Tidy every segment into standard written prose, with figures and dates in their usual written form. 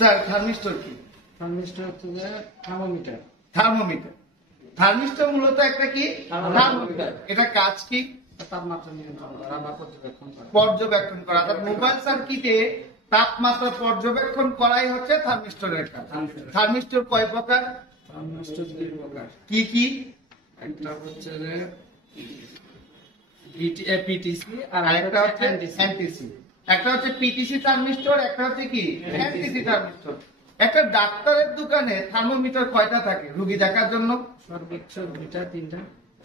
Sir thermistor কি? Thermistor হচ্ছে যে থার্মোমিটার। থার্মোমিটার। থার্মিস্টর মূলত একটা কি? থার্মোমিটার। এটা কাজ কি? তাপমাত্রা নিয়ন্ত্রণ করা বা পর্যবেক্ষণ করা। পর্যবেক্ষণ করা। অর্থাৎ মোবাইল সার্কিটে তাপমাত্রা পর্যবেক্ষণ করাই হচ্ছে থার্মিস্টরের কাজ। থার্মিস্টর কয় প্রকার? থার্মিস্টর দুই প্রকার। কি কি? একটা হচ্ছে যে পিটিসি আর একটা হচ্ছে এনটিসি। একটা হচ্ছে পিটিসি থার্মিস্টর, একটা হচ্ছে কি এনটিসি থার্মিস্টর। একটা ডাক্তারের দোকানে থার্মোমিটার কয়টা থাকে রোগী দেখার জন্য? সর্বোচ্চ দুইটা তিনটা।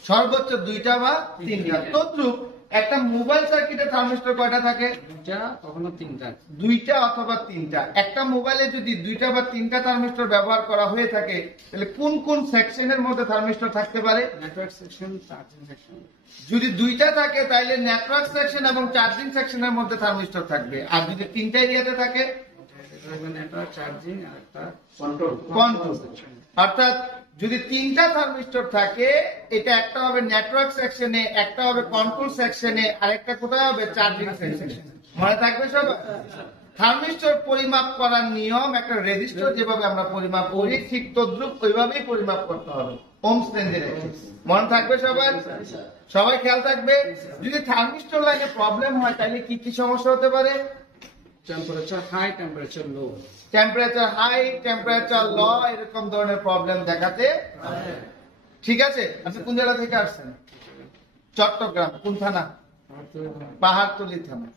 সর্বোচ্চ দুইটা বা তিনটা। তদ্রুপ একটা মোবাইল সার্কিটে থার্মিস্টর কয়টা থাকে? দুইটা, কখনো তিনটা। দুইটা অথবা তিনটা। একটা মোবাইলে যদি দুইটা বা তিনটা থার্মিস্টর ব্যবহার করা হয়ে থাকে তাহলে কোন কোন সেকশনের মধ্যে থার্মিস্টর থাকতে পারে? Network section, charging section. যদি দুইটা থাকে তাহলে নেটওয়ার্ক সেকশন এবং চার্জিং সেকশনের মধ্যে থার্মিস্টর থাকবে। আর যদি তিনটা এরিয়াতে থাকে নেটওয়ার্ক, চার্জিং আর একটা কন্ট্রোল। অর্থাৎ যদি তিনটা থার্মিস্টর থাকে, এটা একটা হবে নেটওয়ার্ক সেকশনে, একটা হবে কন্ট্রোল সেকশনে, আর একটা কোথায় হবে? চার্জিং সেকশনে। মনে থাকবে সব? থার্মিস্টর পরিমাপ করার নিয়ম, একটা রেজিস্টার যেভাবে আমরা পরিমাপ করি ঠিক তদ্রুপ ওইভাবেই পরিমাপ করতে হবে। ওহমস রেঞ্জে রেখে। মনে থাকবে সবাই? সবাই খেয়াল থাকবে। যদি থার্মিস্টর লাইনে প্রবলেম হয় তাহলে কি কি সমস্যা হতে পারে? টেম্পারেচার হাই, টেম্পারেচার লো। টেম্পারেচার হাই, টেম্পারেচার লো, এরকম ধরনের প্রবলেম দেখাতে। ঠিক আছে। আপনি কোন জেলা থেকে আসছেন? চট্টগ্রাম। কোন থানা? পাহাড়তলী থানা।